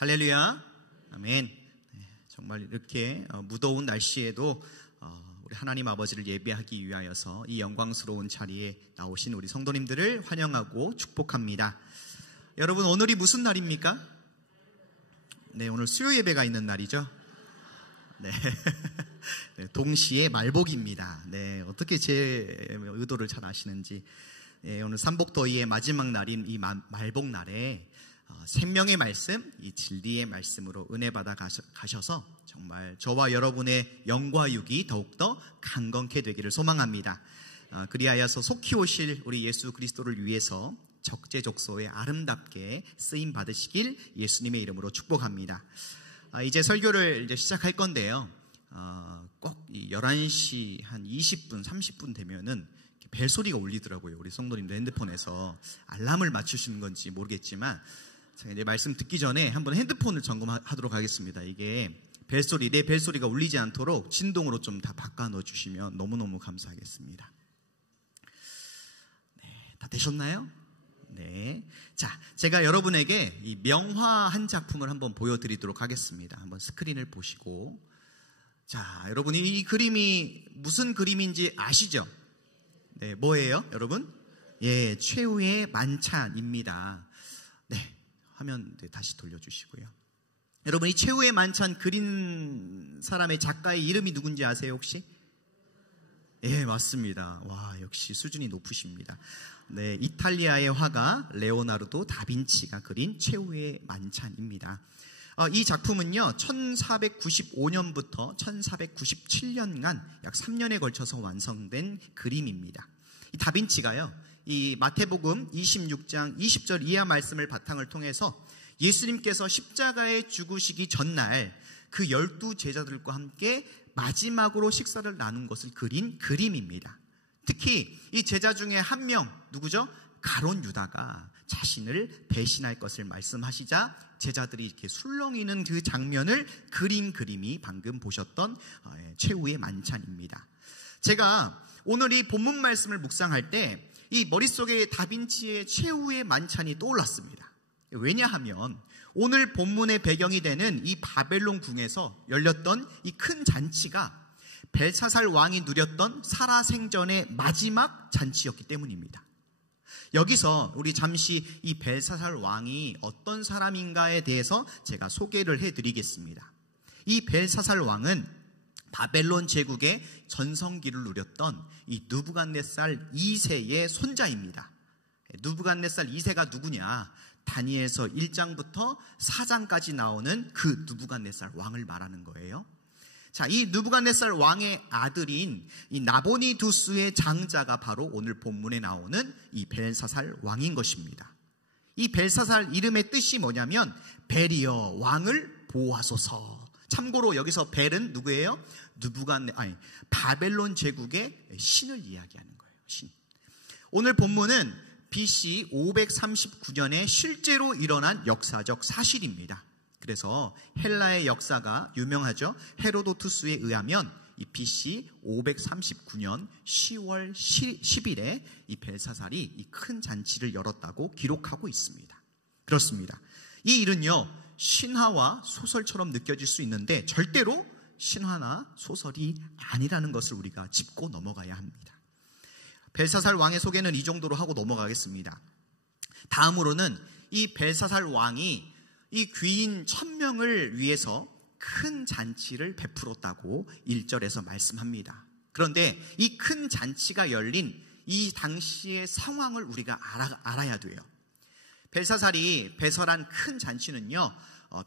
할렐루야. 아멘. 정말 이렇게 무더운 날씨에도 우리 하나님 아버지를 예배하기 위하여서 이 영광스러운 자리에 나오신 우리 성도님들을 환영하고 축복합니다. 여러분, 오늘이 무슨 날입니까? 네, 오늘 수요 예배가 있는 날이죠. 네. 동시에 말복입니다. 네, 어떻게 제 의도를 잘 아시는지. 네, 오늘 삼복더위의 마지막 날인 이 말복 날에 생명의 말씀, 이 진리의 말씀으로 은혜 받아 가셔서 정말 저와 여러분의 영과 육이 더욱더 강건케 되기를 소망합니다. 그리하여서 속히 오실 우리 예수 그리스도를 위해서 적재적소에 아름답게 쓰임 받으시길 예수님의 이름으로 축복합니다. 이제 설교를 이제 시작할 건데요. 꼭 11시 한 20분, 30분 되면은 벨소리가 울리더라고요. 우리 성도님들 핸드폰에서 알람을 맞추시는 건지 모르겠지만, 제가 이제 말씀 듣기 전에 한번 핸드폰을 점검하도록 하겠습니다. 이게 벨소리, 내 벨소리가 울리지 않도록 진동으로 좀 다 바꿔 넣어 주시면 너무너무 감사하겠습니다. 네, 다 되셨나요? 네. 자, 제가 여러분에게 이 명화 한 작품을 한번 보여드리도록 하겠습니다. 한번 스크린을 보시고. 자, 여러분이 이 그림이 무슨 그림인지 아시죠? 네, 뭐예요, 여러분? 예, 최후의 만찬입니다. 네, 화면 다시 돌려주시고요. 여러분, 이 최후의 만찬 그린 사람의 작가의 이름이 누군지 아세요, 혹시? 예, 맞습니다. 와, 역시 수준이 높으십니다. 네, 이탈리아의 화가 레오나르도 다빈치가 그린 최후의 만찬입니다. 이 작품은요, 1495년부터 1497년간 약 3년에 걸쳐서 완성된 그림입니다. 이 다빈치가요, 이 마태복음 26장 20절 이하 말씀을 바탕을 통해서 예수님께서 십자가에 죽으시기 전날 그 12 제자들과 함께 마지막으로 식사를 나눈 것을 그린 그림입니다. 특히 이 제자 중에 한 명, 누구죠? 가룟 유다가 자신을 배신할 것을 말씀하시자 제자들이 이렇게 술렁이는 그 장면을 그린 그림이 방금 보셨던 최후의 만찬입니다. 제가 오늘 이 본문 말씀을 묵상할 때 이 머릿속에 다빈치의 최후의 만찬이 떠올랐습니다. 왜냐하면 오늘 본문의 배경이 되는 이 바벨론 궁에서 열렸던 이 큰 잔치가 벨사살 왕이 누렸던 살아생전의 마지막 잔치였기 때문입니다. 여기서 우리 잠시 이 벨사살 왕이 어떤 사람인가에 대해서 제가 소개를 해드리겠습니다. 이 벨사살 왕은 바벨론 제국의 전성기를 누렸던 이 느부갓네살 2세의 손자입니다. 느부갓네살 2세가 누구냐? 다니엘서 1장부터 4장까지 나오는 그 느부갓네살 왕을 말하는 거예요. 자, 이 느부갓네살 왕의 아들인 이 나보니두스의 장자가 바로 오늘 본문에 나오는 이 벨사살 왕인 것입니다. 이 벨사살 이름의 뜻이 뭐냐면 벨이여 왕을 보호하소서. 참고로 여기서 벨은 누구예요? 바벨론 제국의 신을 이야기하는 거예요. 신. 오늘 본문은 BC 539년에 실제로 일어난 역사적 사실입니다. 그래서 헬라의 역사가 유명하죠. 헤로도투스에 의하면 이 BC 539년 10월 10일에 이 벨사살이 이 큰 잔치를 열었다고 기록하고 있습니다. 그렇습니다. 이 일은요, 신화와 소설처럼 느껴질 수 있는데 절대로 신화나 소설이 아니라는 것을 우리가 짚고 넘어가야 합니다. 벨사살 왕의 소개는 이 정도로 하고 넘어가겠습니다. 다음으로는 이 벨사살 왕이 이 귀인 1000명을 위해서 큰 잔치를 베풀었다고 1절에서 말씀합니다. 그런데 이 큰 잔치가 열린 이 당시의 상황을 우리가 알아야 돼요. 벨사살이 배설한 큰 잔치는요,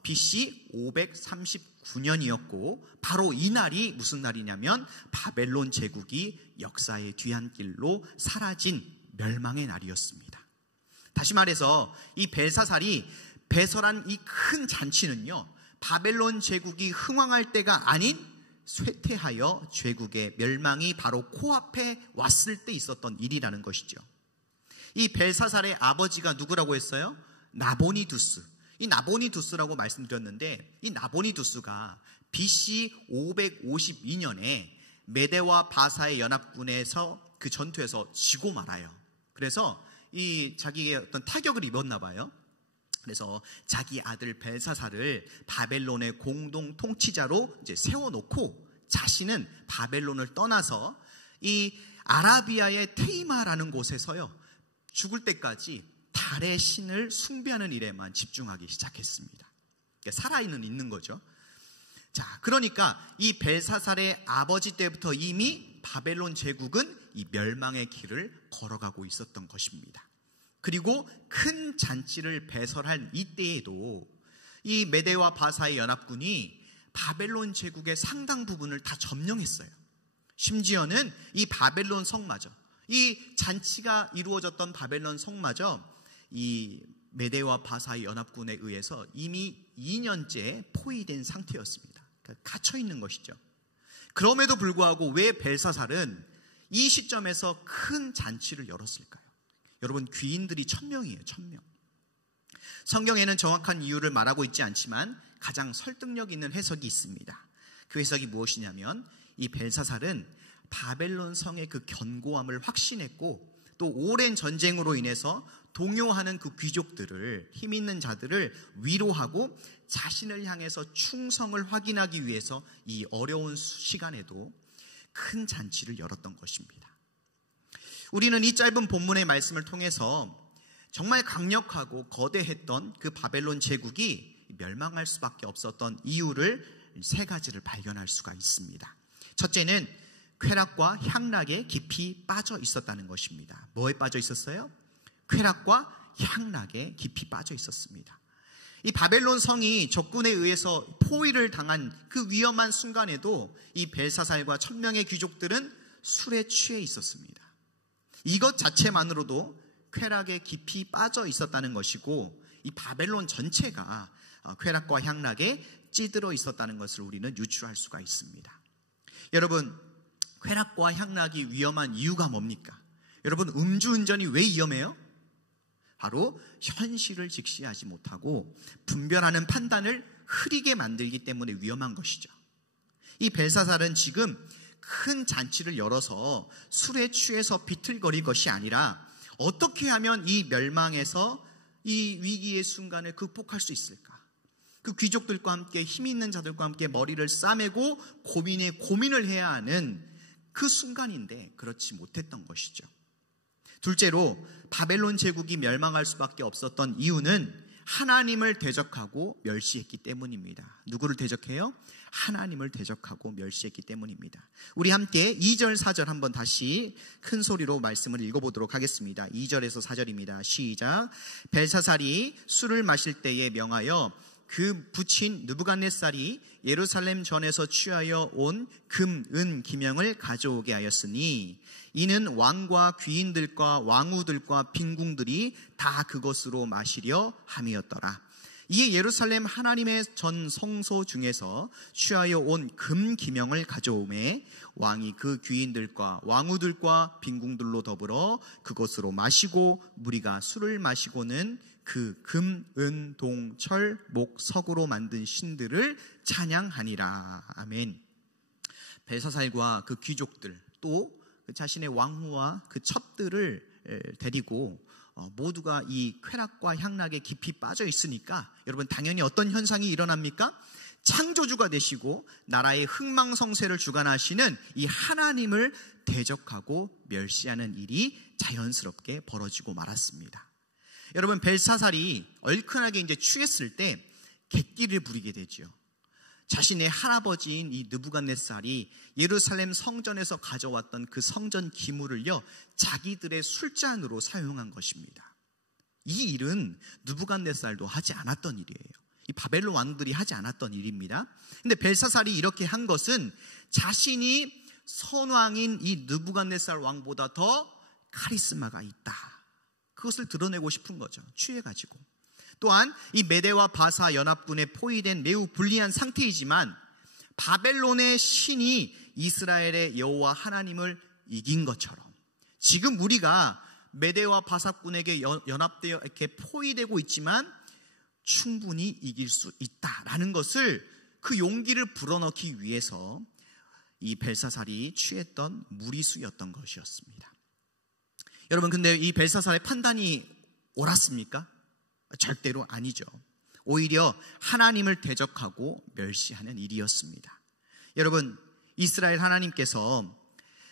BC 539년이었고 바로 이 날이 무슨 날이냐면 바벨론 제국이 역사의 뒤안길로 사라진 멸망의 날이었습니다. 다시 말해서 이 벨사살이 배설한 이 큰 잔치는요, 바벨론 제국이 흥왕할 때가 아닌 쇠퇴하여 제국의 멸망이 바로 코앞에 왔을 때 있었던 일이라는 것이죠. 이 벨사살의 아버지가 누구라고 했어요? 나보니두스. 이 나보니두스라고 말씀드렸는데 이 나보니두스가 BC 552년에 메대와 바사의 연합군에서 그 전투에서 지고 말아요. 그래서 이 자기의 어떤 타격을 입었나 봐요. 그래서 자기 아들 벨사살을 바벨론의 공동 통치자로 이제 세워놓고 자신은 바벨론을 떠나서 이 아라비아의 테이마라는 곳에서요, 죽을 때까지 달의 신을 숭배하는 일에만 집중하기 시작했습니다. 그러니까 살아있는 거죠. 자, 그러니까 이 벨사살의 아버지 때부터 이미 바벨론 제국은 이 멸망의 길을 걸어가고 있었던 것입니다. 그리고 큰 잔치를 배설한 이때에도 이 메대와 바사의 연합군이 바벨론 제국의 상당 부분을 다 점령했어요. 심지어는 이 바벨론 성마저, 이 잔치가 이루어졌던 바벨론 성마저 이 메대와 바사의 연합군에 의해서 이미 2년째 포위된 상태였습니다. 그러니까 갇혀 있는 것이죠. 그럼에도 불구하고 왜 벨사살은 이 시점에서 큰 잔치를 열었을까요? 여러분, 귀인들이 1000명이에요. 1000명. 성경에는 정확한 이유를 말하고 있지 않지만 가장 설득력 있는 해석이 있습니다. 그 해석이 무엇이냐면 이 벨사살은 바벨론 성의 그 견고함을 확신했고 또 오랜 전쟁으로 인해서 동요하는 그 귀족들을, 힘 있는 자들을 위로하고 자신을 향해서 충성을 확인하기 위해서 이 어려운 시간에도 큰 잔치를 열었던 것입니다. 우리는 이 짧은 본문의 말씀을 통해서 정말 강력하고 거대했던 그 바벨론 제국이 멸망할 수밖에 없었던 이유를 3가지를 발견할 수가 있습니다. 첫째는 쾌락과 향락에 깊이 빠져 있었다는 것입니다. 뭐에 빠져 있었어요? 쾌락과 향락에 깊이 빠져 있었습니다. 이 바벨론 성이 적군에 의해서 포위를 당한 그 위험한 순간에도 이 벨사살과 1000명의 귀족들은 술에 취해 있었습니다. 이것 자체만으로도 쾌락에 깊이 빠져 있었다는 것이고 이 바벨론 전체가 쾌락과 향락에 찌들어 있었다는 것을 우리는 유추할 수가 있습니다. 여러분, 쾌락과 향락이 위험한 이유가 뭡니까? 여러분, 음주운전이 왜 위험해요? 바로 현실을 직시하지 못하고 분별하는 판단을 흐리게 만들기 때문에 위험한 것이죠. 이 벨사살은 지금 큰 잔치를 열어서 술에 취해서 비틀거릴 것이 아니라 어떻게 하면 이 멸망에서 이 위기의 순간을 극복할 수 있을까? 그 귀족들과 함께, 힘 있는 자들과 함께 머리를 싸매고 고민을 해야 하는 그 순간인데 그렇지 못했던 것이죠. 둘째로 바벨론 제국이 멸망할 수밖에 없었던 이유는 하나님을 대적하고 멸시했기 때문입니다. 누구를 대적해요? 하나님을 대적하고 멸시했기 때문입니다. 우리 함께 2절 4절 한번 다시 큰 소리로 말씀을 읽어보도록 하겠습니다. 2절에서 4절입니다. 시작. 벨사살이 술을 마실 때에 명하여 그 부친 느부갓네살이 예루살렘 전에서 취하여 온 금, 은, 기명을 가져오게 하였으니 이는 왕과 귀인들과 왕후들과 빈궁들이 다 그것으로 마시려 함이었더라. 이에 예루살렘 하나님의 전 성소 중에서 취하여 온 금 기명을 가져오매 왕이 그 귀인들과 왕후들과 빈궁들로 더불어 그것으로 마시고 무리가 술을 마시고는 그 금, 은, 동, 철, 목, 석으로 만든 신들을 찬양하니라. 아멘. 벨사살과 그 귀족들 또 그 자신의 왕후와 그 첩들을 데리고 모두가 이 쾌락과 향락에 깊이 빠져 있으니까 여러분 당연히 어떤 현상이 일어납니까? 창조주가 되시고 나라의 흥망성쇠를 주관하시는 이 하나님을 대적하고 멸시하는 일이 자연스럽게 벌어지고 말았습니다. 여러분, 벨사살이 얼큰하게 이제 취했을 때 객기를 부리게 되죠. 자신의 할아버지인 이 느부갓네살이 예루살렘 성전에서 가져왔던 그 성전 기물을요 자기들의 술잔으로 사용한 것입니다. 이 일은 느부갓네살도 하지 않았던 일이에요. 이 바벨론 왕들이 하지 않았던 일입니다. 근데 벨사살이 이렇게 한 것은 자신이 선왕인 이 느부갓네살 왕보다 더 카리스마가 있다, 그것을 드러내고 싶은 거죠. 취해가지고. 또한 이 메대와 바사 연합군에 포위된 매우 불리한 상태이지만 바벨론의 신이 이스라엘의 여호와 하나님을 이긴 것처럼 지금 우리가 메대와 바사군에게 연합되어 이렇게 포위되고 있지만 충분히 이길 수 있다라는 것을, 그 용기를 불어넣기 위해서 이 벨사살이 취했던 무리수였던 것이었습니다. 여러분, 근데 이 벨사살의 판단이 옳았습니까? 절대로 아니죠. 오히려 하나님을 대적하고 멸시하는 일이었습니다. 여러분, 이스라엘 하나님께서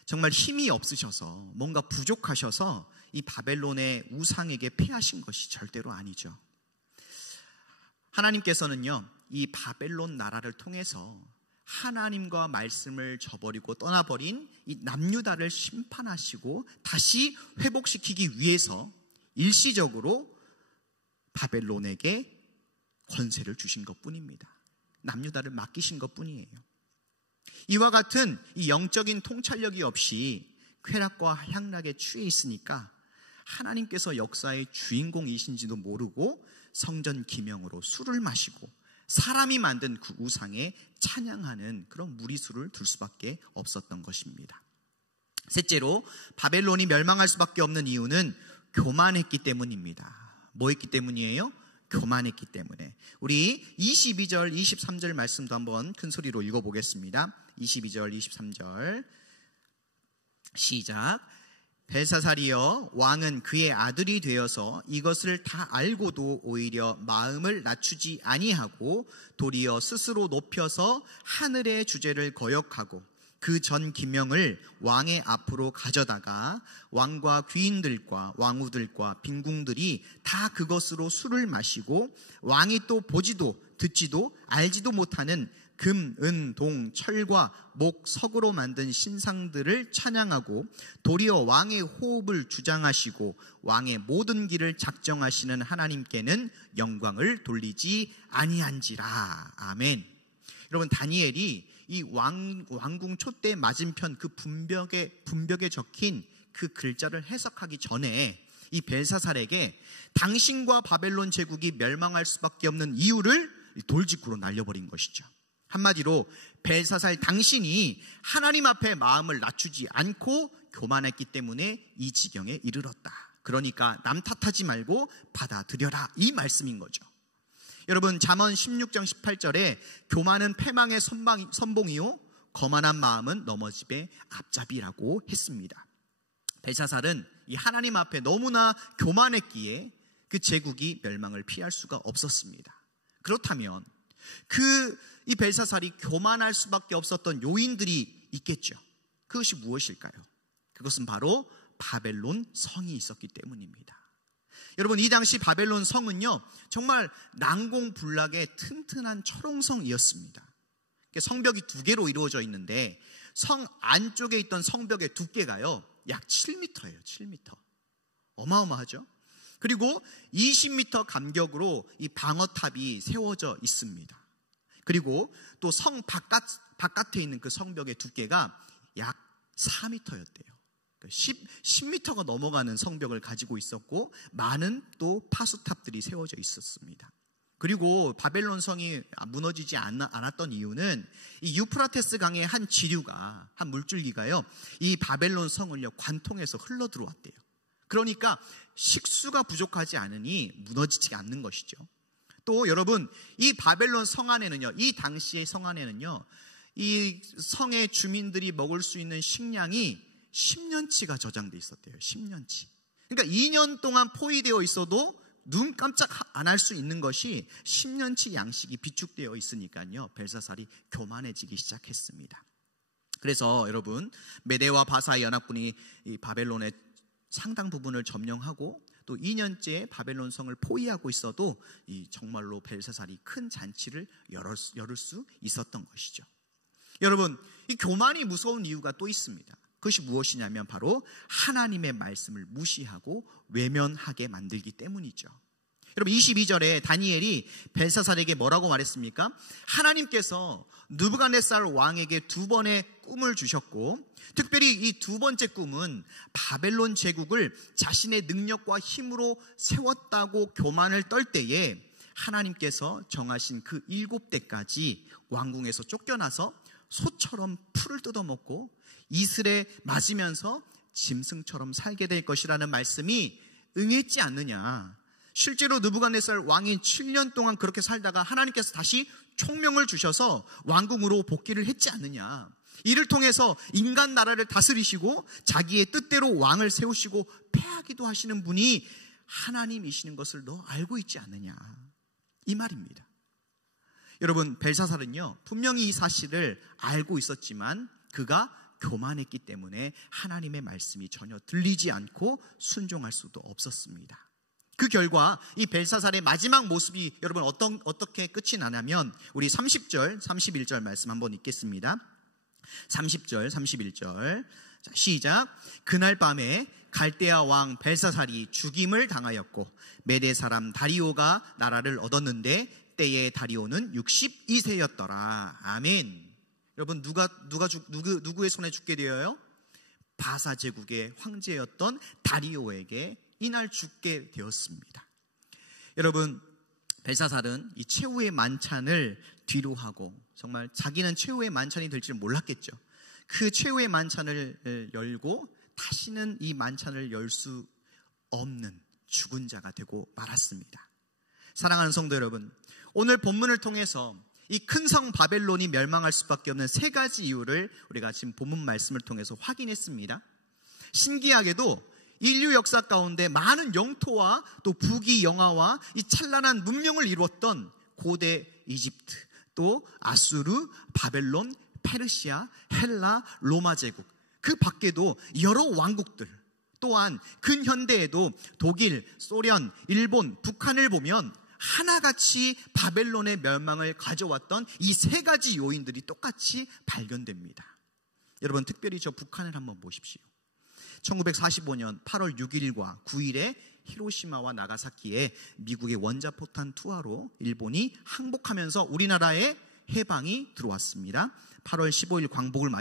정말 힘이 없으셔서 뭔가 부족하셔서 이 바벨론의 우상에게 패하신 것이 절대로 아니죠. 하나님께서는요, 이 바벨론 나라를 통해서 하나님과 말씀을 저버리고 떠나버린 이 남유다를 심판하시고 다시 회복시키기 위해서 일시적으로 바벨론에게 권세를 주신 것뿐입니다. 남유다를 맡기신 것뿐이에요. 이와 같은 이 영적인 통찰력이 없이 쾌락과 향락에 취해 있으니까 하나님께서 역사의 주인공이신지도 모르고 성전 기명으로 술을 마시고 사람이 만든 그 우상에 찬양하는 그런 무리수를 둘 수밖에 없었던 것입니다. 셋째로 바벨론이 멸망할 수밖에 없는 이유는 교만했기 때문입니다. 뭐 했기 때문이에요? 교만했기 때문에. 우리 22절, 23절 말씀도 한번 큰 소리로 읽어보겠습니다. 22절, 23절 시작. 벨사살이여, 왕은 그의 아들이 되어서 이것을 다 알고도 오히려 마음을 낮추지 아니하고 도리어 스스로 높여서 하늘의 주제를 거역하고 그 전 기명을 왕의 앞으로 가져다가 왕과 귀인들과 왕후들과 빈궁들이 다 그것으로 술을 마시고 왕이 또 보지도 듣지도 알지도 못하는 금, 은, 동, 철과 목, 석으로 만든 신상들을 찬양하고 도리어 왕의 호흡을 주장하시고 왕의 모든 길을 작정하시는 하나님께는 영광을 돌리지 아니한지라. 아멘. 여러분, 다니엘이 이 왕궁 촛대 맞은편 그 분벽에 적힌 그 글자를 해석하기 전에 이 벨사살에게 당신과 바벨론 제국이 멸망할 수밖에 없는 이유를 돌직구로 날려버린 것이죠. 한마디로 벨사살 당신이 하나님 앞에 마음을 낮추지 않고 교만했기 때문에 이 지경에 이르렀다. 그러니까 남 탓하지 말고 받아들여라, 이 말씀인 거죠. 여러분, 잠언 16장 18절에 교만은 패망의 선봉이요 거만한 마음은 넘어짐의 앞잡이라고 했습니다. 벨사살은 이 하나님 앞에 너무나 교만했기에 그 제국이 멸망을 피할 수가 없었습니다. 그렇다면 이 벨사살이 교만할 수밖에 없었던 요인들이 있겠죠. 그것이 무엇일까요? 그것은 바로 바벨론 성이 있었기 때문입니다. 여러분, 이 당시 바벨론 성은요 정말 난공불락의 튼튼한 철옹성이었습니다. 성벽이 두 개로 이루어져 있는데 성 안쪽에 있던 성벽의 두께가요 약 7m예요. 7m. 어마어마하죠. 그리고 20m 간격으로 이 방어탑이 세워져 있습니다. 그리고 또 성 바깥에 있는 그 성벽의 두께가 약 4m였대요. 10m가 넘어가는 성벽을 가지고 있었고 많은 또 파수탑들이 세워져 있었습니다. 그리고 바벨론 성이 무너지지 않았던 이유는 이 유프라테스 강의 한 지류가, 한 물줄기가요 이 바벨론 성을요 관통해서 흘러 들어왔대요. 그러니까 식수가 부족하지 않으니 무너지지 않는 것이죠. 또 여러분, 이 바벨론 성 안에는요, 이 당시의 성 안에는요 이 성의 주민들이 먹을 수 있는 식량이 10년치가 저장돼 있었대요. 10년치. 그러니까 2년 동안 포위되어 있어도 눈 깜짝 안 할 수 있는 것이 10년치 양식이 비축되어 있으니까요 벨사살이 교만해지기 시작했습니다. 그래서 여러분, 메대와 바사의 연합군이 이 바벨론의 상당 부분을 점령하고 또 2년째 바벨론 성을 포위하고 있어도 이 정말로 벨사살이 큰 잔치를 열을 수 있었던 것이죠. 여러분, 이 교만이 무서운 이유가 또 있습니다. 그것이 무엇이냐면 바로 하나님의 말씀을 무시하고 외면하게 만들기 때문이죠. 여러분, 22절에 다니엘이 벨사살에게 뭐라고 말했습니까? 하나님께서 느부갓네살 왕에게 두 번의 꿈을 주셨고 특별히 이 두 번째 꿈은 바벨론 제국을 자신의 능력과 힘으로 세웠다고 교만을 떨 때에 하나님께서 정하신 그 7대까지 왕궁에서 쫓겨나서 소처럼 풀을 뜯어먹고 이슬에 맞으면서 짐승처럼 살게 될 것이라는 말씀이 응했지 않느냐. 실제로 느부갓네살 왕이 7년 동안 그렇게 살다가 하나님께서 다시 총명을 주셔서 왕궁으로 복귀를 했지 않느냐. 이를 통해서 인간 나라를 다스리시고 자기의 뜻대로 왕을 세우시고 패하기도 하시는 분이 하나님이시는 것을 너 알고 있지 않느냐, 이 말입니다. 여러분, 벨사살은요 분명히 이 사실을 알고 있었지만 그가 교만했기 때문에 하나님의 말씀이 전혀 들리지 않고 순종할 수도 없었습니다. 그 결과 이 벨사살의 마지막 모습이 여러분 어떻게 끝이 나냐면, 우리 30절 31절 말씀 한번 읽겠습니다. 30절 31절, 자, 시작. 그날 밤에 갈대아 왕 벨사살이 죽임을 당하였고 메대 사람 다리오가 나라를 얻었는데 때에 다리오는 62세였더라. 아멘. 여러분, 누구의 손에 죽게 되어요? 바사 제국의 황제였던 다리오에게 이날 죽게 되었습니다. 여러분, 벨사살은 이 최후의 만찬을 뒤로 하고, 정말 자기는 최후의 만찬이 될 줄 몰랐겠죠. 그 최후의 만찬을 열고 다시는 이 만찬을 열 수 없는 죽은 자가 되고 말았습니다. 사랑하는 성도 여러분, 오늘 본문을 통해서 이 큰 성 바벨론이 멸망할 수밖에 없는 세 가지 이유를 우리가 지금 본문 말씀을 통해서 확인했습니다. 신기하게도 인류 역사 가운데 많은 영토와 또 부귀 영화와 이 찬란한 문명을 이루었던 고대 이집트, 또 아수르, 바벨론, 페르시아, 헬라, 로마 제국, 그 밖에도 여러 왕국들, 또한 근현대에도 독일, 소련, 일본, 북한을 보면 하나같이 바벨론의 멸망을 가져왔던 이 세 가지 요인들이 똑같이 발견됩니다. 여러분, 특별히 저 북한을 한번 보십시오. 1945년 8월 6일과 9일에 히로시마와 나가사키에 미국의 원자포탄 투하로 일본이 항복하면서 우리나라에 해방이 들어왔습니다. 8월 15일 광복을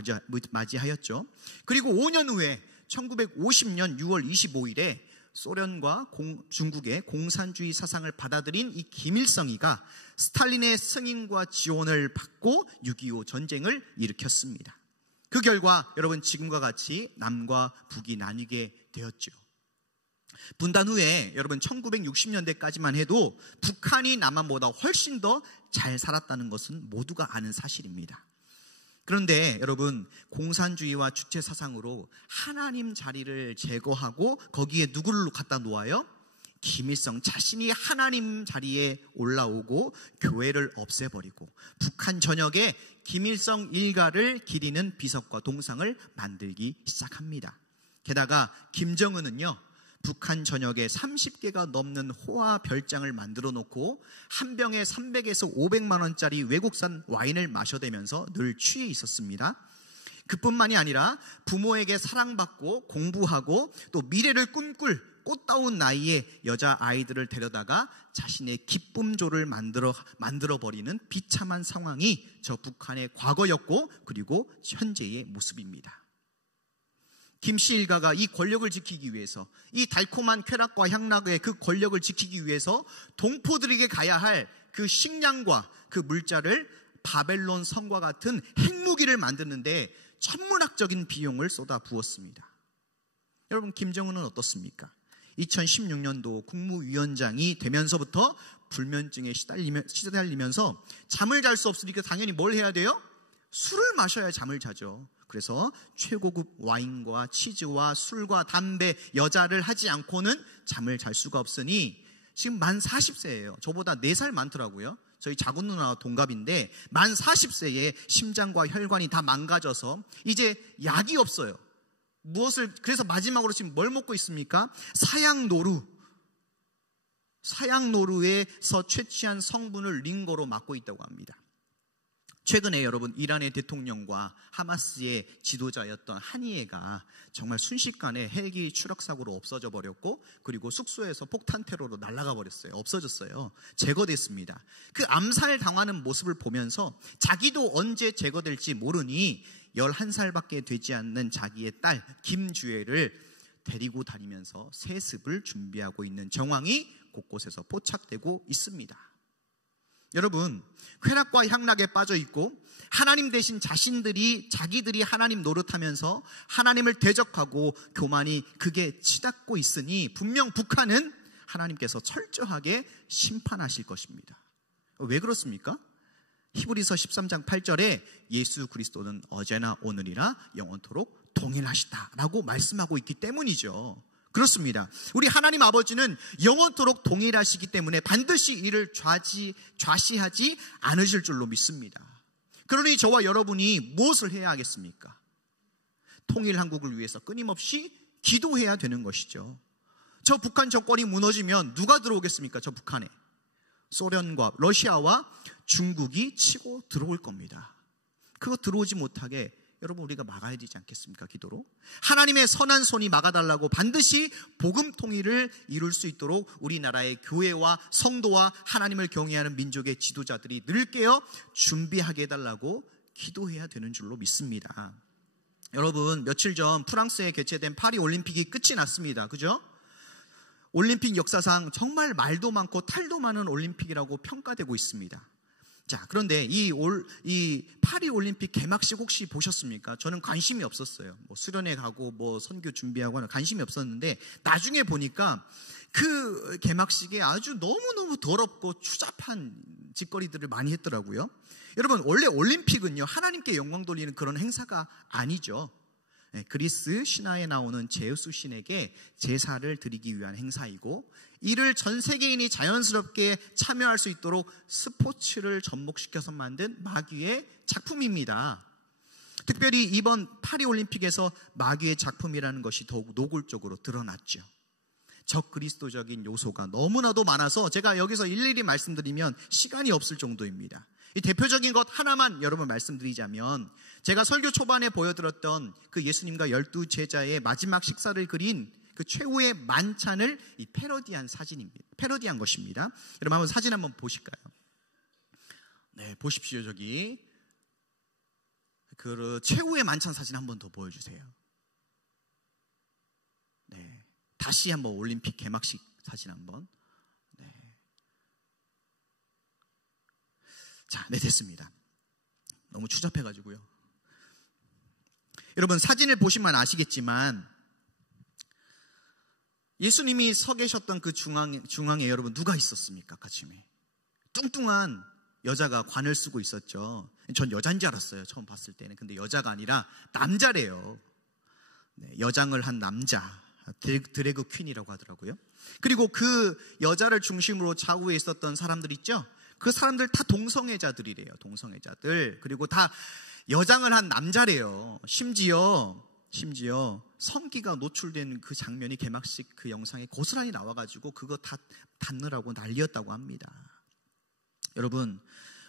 맞이하였죠. 그리고 5년 후에 1950년 6월 25일에 소련과 중국의 공산주의 사상을 받아들인 이 김일성이가 스탈린의 승인과 지원을 받고 6.25 전쟁을 일으켰습니다. 그 결과 여러분, 지금과 같이 남과 북이 나뉘게 되었죠. 분단 후에 여러분 1960년대까지만 해도 북한이 남한보다 훨씬 더 잘 살았다는 것은 모두가 아는 사실입니다. 그런데 여러분, 공산주의와 주체 사상으로 하나님 자리를 제거하고 거기에 누구를 갖다 놓아요? 김일성 자신이 하나님 자리에 올라오고 교회를 없애버리고 북한 전역에 김일성 일가를 기리는 비석과 동상을 만들기 시작합니다. 게다가 김정은은요, 북한 전역에 30개가 넘는 호화 별장을 만들어 놓고 한 병에 300에서 500만 원짜리 외국산 와인을 마셔대면서 늘 취해 있었습니다. 그뿐만이 아니라 부모에게 사랑받고 공부하고 또 미래를 꿈꿀 꽃다운 나이에 여자아이들을 데려다가 자신의 기쁨조를 만들어버리는 비참한 상황이 저 북한의 과거였고, 그리고 현재의 모습입니다. 김씨 일가가 이 권력을 지키기 위해서, 이 달콤한 쾌락과 향락의 그 권력을 지키기 위해서 동포들에게 가야 할 그 식량과 그 물자를 바벨론 성과 같은 핵무기를 만드는데 천문학적인 비용을 쏟아 부었습니다. 여러분, 김정은은 어떻습니까? 2016년도 국무위원장이 되면서부터 불면증에 시달리면서 잠을 잘 수 없으니까 당연히 뭘 해야 돼요? 술을 마셔야 잠을 자죠. 그래서 최고급 와인과 치즈와 술과 담배, 여자를 하지 않고는 잠을 잘 수가 없으니 지금 만 40세예요. 저보다 4살 많더라고요. 저희 작은 누나와 동갑인데 만 40세에 심장과 혈관이 다 망가져서 이제 약이 없어요. 그래서 마지막으로 지금 뭘 먹고 있습니까? 사약노루에서 채취한 성분을 링거로 맞고 있다고 합니다. 최근에 여러분, 이란의 대통령과 하마스의 지도자였던 하니에가 정말 순식간에 헬기 추락 사고로 없어져 버렸고, 그리고 숙소에서 폭탄 테러로 날아가 버렸어요. 없어졌어요. 제거됐습니다. 그 암살 당하는 모습을 보면서 자기도 언제 제거될지 모르니 11살밖에 되지 않는 자기의 딸 김주애를 데리고 다니면서 세습을 준비하고 있는 정황이 곳곳에서 포착되고 있습니다. 여러분, 쾌락과 향락에 빠져 있고 하나님 대신 자기들이 하나님 노릇하면서 하나님을 대적하고 교만이 극에 치닫고 있으니 분명 북한은 하나님께서 철저하게 심판하실 것입니다. 왜 그렇습니까? 히브리서 13장 8절에 예수 그리스도는 어제나 오늘이나 영원토록 동일하시다라고 말씀하고 있기 때문이죠. 그렇습니다. 우리 하나님 아버지는 영원토록 동일하시기 때문에 반드시 이를 좌시하지 않으실 줄로 믿습니다. 그러니 저와 여러분이 무엇을 해야 하겠습니까? 통일 한국을 위해서 끊임없이 기도해야 되는 것이죠. 저 북한 정권이 무너지면 누가 들어오겠습니까? 저 북한에 소련과 러시아와 중국이 치고 들어올 겁니다. 그거 들어오지 못하게 여러분 우리가 막아야 되지 않겠습니까? 기도로 하나님의 선한 손이 막아달라고 반드시 복음 통일을 이룰 수 있도록 우리나라의 교회와 성도와 하나님을 경외하는 민족의 지도자들이 늘 깨어 준비하게 해달라고 기도해야 되는 줄로 믿습니다. 여러분 며칠 전 프랑스에 개최된 파리 올림픽이 끝이 났습니다. 그죠? 올림픽 역사상 정말 말도 많고 탈도 많은 올림픽이라고 평가되고 있습니다. 자, 그런데 이 파리 올림픽 개막식 혹시 보셨습니까? 저는 관심이 없었어요. 수련회 가고 선교 준비하고 하는 관심이 없었는데 나중에 보니까 그 개막식에 아주 너무너무 더럽고 추잡한 짓거리들을 많이 했더라고요. 여러분 원래 올림픽은요 하나님께 영광 돌리는 그런 행사가 아니죠. 그리스 신화에 나오는 제우스 신에게 제사를 드리기 위한 행사이고 이를 전 세계인이 자연스럽게 참여할 수 있도록 스포츠를 접목시켜서 만든 마귀의 작품입니다. 특별히 이번 파리올림픽에서 마귀의 작품이라는 것이 더욱 노골적으로 드러났죠. 적그리스도적인 요소가 너무나도 많아서 제가 여기서 일일이 말씀드리면 시간이 없을 정도입니다. 이 대표적인 것 하나만 여러분 말씀드리자면 제가 설교 초반에 보여드렸던 그 예수님과 12제자의 마지막 식사를 그린 그 최후의 만찬을 이 패러디한 사진입니다. 패러디한 것입니다. 여러분 한번 사진 한번 보실까요? 네, 보십시오. 저기 그 최후의 만찬 사진 한번 더 보여주세요. 네, 다시 한번 올림픽 개막식 사진 한번. 네. 자, 네 됐습니다. 너무 추잡해가지고요. 여러분 사진을 보시면 아시겠지만 예수님이 서 계셨던 그 중앙에 여러분 누가 있었습니까? 아침에 뚱뚱한 여자가 관을 쓰고 있었죠. 전 여자인 줄 알았어요. 처음 봤을 때는. 근데 여자가 아니라 남자래요. 네, 여장을 한 남자, 드래그 퀸이라고 하더라고요. 그리고 그 여자를 중심으로 좌우에 있었던 사람들 있죠? 그 사람들 다 동성애자들이래요. 동성애자들. 그리고 다 여장을 한 남자래요. 심지어 성기가 노출된 그 장면이 개막식 그 영상에 고스란히 나와가지고 그거 다 닫느라고 난리였다고 합니다. 여러분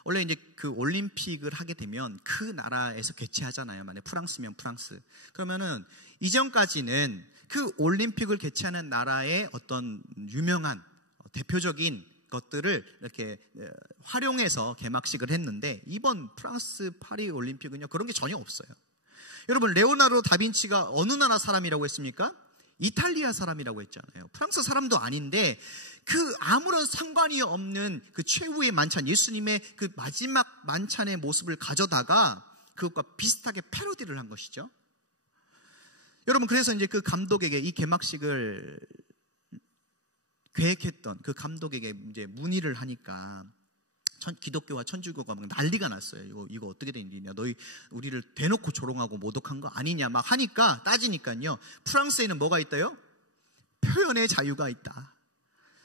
원래 이제 그 올림픽을 하게 되면 그 나라에서 개최하잖아요. 만약 프랑스면 프랑스. 그러면은 이전까지는 그 올림픽을 개최하는 나라의 어떤 유명한 대표적인 것들을 이렇게 활용해서 개막식을 했는데 이번 프랑스 파리 올림픽은요 그런 게 전혀 없어요. 여러분 레오나르도 다빈치가 어느 나라 사람이라고 했습니까? 이탈리아 사람이라고 했잖아요. 프랑스 사람도 아닌데 그 아무런 상관이 없는 그 최후의 만찬, 예수님의 그 마지막 만찬의 모습을 가져다가 그것과 비슷하게 패러디를 한 것이죠. 여러분 그래서 이제 그 감독에게 이 개막식을 계획했던 그 감독에게 이제 문의를 하니까 기독교와 천주교가 막 난리가 났어요. 이거 어떻게 된 일이냐? 너희 우리를 대놓고 조롱하고 모독한 거 아니냐? 막 하니까 따지니까요. 프랑스에는 뭐가 있다요? 표현의 자유가 있다.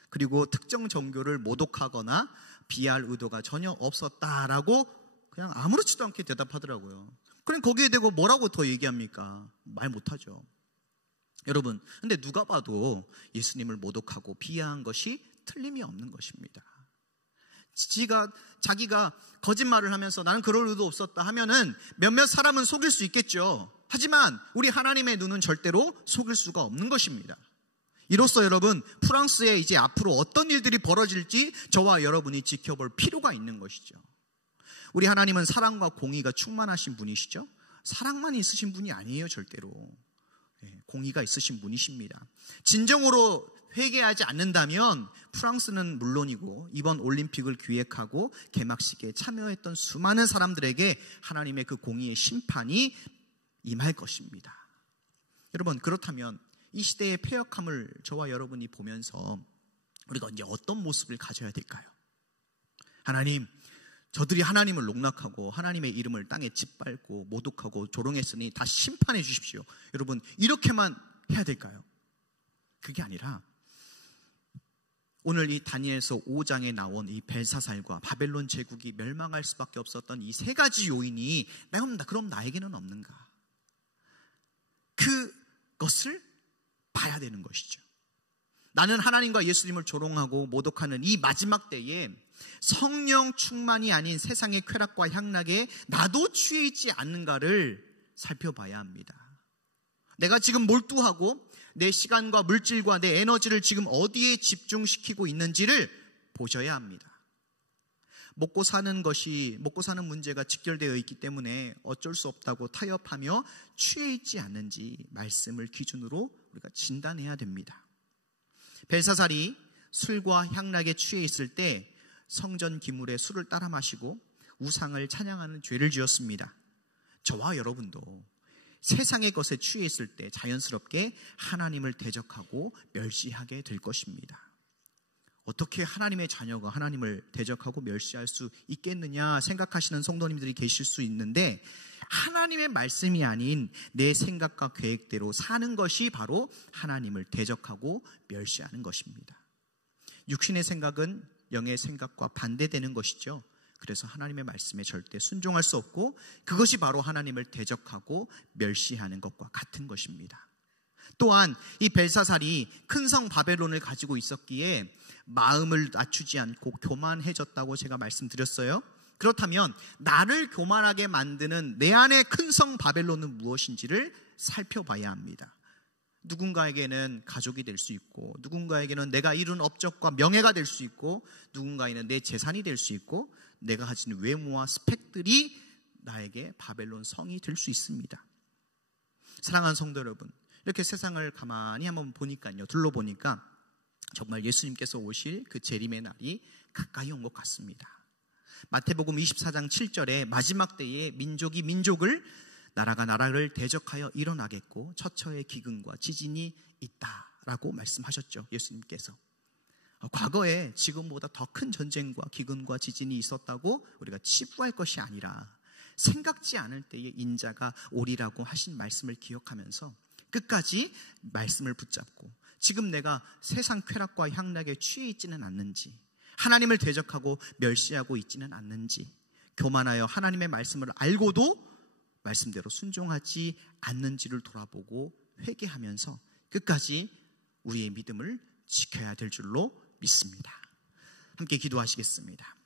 그리고 특정 종교를 모독하거나 비하할 의도가 전혀 없었다라고 그냥 아무렇지도 않게 대답하더라고요. 그럼 거기에 대고 뭐라고 더 얘기합니까? 말 못하죠. 여러분, 근데 누가 봐도 예수님을 모독하고 비하한 것이 틀림이 없는 것입니다. 자기가 거짓말을 하면서 나는 그럴 의도 없었다 하면은 몇몇 사람은 속일 수 있겠죠. 하지만 우리 하나님의 눈은 절대로 속일 수가 없는 것입니다. 이로써 여러분 프랑스에 이제 앞으로 어떤 일들이 벌어질지 저와 여러분이 지켜볼 필요가 있는 것이죠. 우리 하나님은 사랑과 공의가 충만하신 분이시죠. 사랑만 있으신 분이 아니에요. 절대로. 공의가 있으신 분이십니다. 진정으로 회개하지 않는다면 프랑스는 물론이고 이번 올림픽을 기획하고 개막식에 참여했던 수많은 사람들에게 하나님의 그 공의의 심판이 임할 것입니다. 여러분 그렇다면 이 시대의 패역함을 저와 여러분이 보면서 우리가 이제 어떤 모습을 가져야 될까요? 하나님, 저들이 하나님을 농락하고 하나님의 이름을 땅에 짓밟고 모독하고 조롱했으니 다 심판해 주십시오. 여러분 이렇게만 해야 될까요? 그게 아니라 오늘 이 다니엘서 5장에 나온 이 벨사살과 바벨론 제국이 멸망할 수밖에 없었던 이 세 가지 요인이 그럼 나에게는 없는가? 그것을 봐야 되는 것이죠. 나는 하나님과 예수님을 조롱하고 모독하는 이 마지막 때에 성령 충만이 아닌 세상의 쾌락과 향락에 나도 취해 있지 않는가를 살펴봐야 합니다. 내가 지금 몰두하고 내 시간과 물질과 내 에너지를 지금 어디에 집중시키고 있는지를 보셔야 합니다. 먹고 사는 문제가 직결되어 있기 때문에 어쩔 수 없다고 타협하며 취해 있지 않는지 말씀을 기준으로 우리가 진단해야 됩니다. 벨사살이 술과 향락에 취해 있을 때 성전 기물에 술을 따라 마시고 우상을 찬양하는 죄를 지었습니다. 저와 여러분도 세상의 것에 취해 있을 때 자연스럽게 하나님을 대적하고 멸시하게 될 것입니다. 어떻게 하나님의 자녀가 하나님을 대적하고 멸시할 수 있겠느냐 생각하시는 성도님들이 계실 수 있는데, 하나님의 말씀이 아닌 내 생각과 계획대로 사는 것이 바로 하나님을 대적하고 멸시하는 것입니다. 육신의 생각은 영의 생각과 반대되는 것이죠. 그래서 하나님의 말씀에 절대 순종할 수 없고 그것이 바로 하나님을 대적하고 멸시하는 것과 같은 것입니다. 또한 이 벨사살이 큰 성 바벨론을 가지고 있었기에 마음을 낮추지 않고 교만해졌다고 제가 말씀드렸어요. 그렇다면 나를 교만하게 만드는 내 안의 큰 성 바벨론은 무엇인지를 살펴봐야 합니다. 누군가에게는 가족이 될 수 있고, 누군가에게는 내가 이룬 업적과 명예가 될 수 있고, 누군가에게는 내 재산이 될 수 있고, 내가 가진 외모와 스펙들이 나에게 바벨론 성이 될 수 있습니다. 사랑하는 성도 여러분, 이렇게 세상을 가만히 한번 보니까요, 둘러보니까 정말 예수님께서 오실 그 재림의 날이 가까이 온 것 같습니다. 마태복음 24장 7절에 마지막 때에 민족이 민족을, 나라가 나라를 대적하여 일어나겠고 처처의 기근과 지진이 있다라고 말씀하셨죠. 예수님께서. 과거에 지금보다 더 큰 전쟁과 기근과 지진이 있었다고 우리가 치부할 것이 아니라 생각지 않을 때에 인자가 오리라고 하신 말씀을 기억하면서 끝까지 말씀을 붙잡고, 지금 내가 세상 쾌락과 향락에 취해 있지는 않는지, 하나님을 대적하고 멸시하고 있지는 않는지, 교만하여 하나님의 말씀을 알고도 말씀대로 순종하지 않는지를 돌아보고 회개하면서 끝까지 우리의 믿음을 지켜야 될 줄로 믿습니다. 함께 기도하시겠습니다.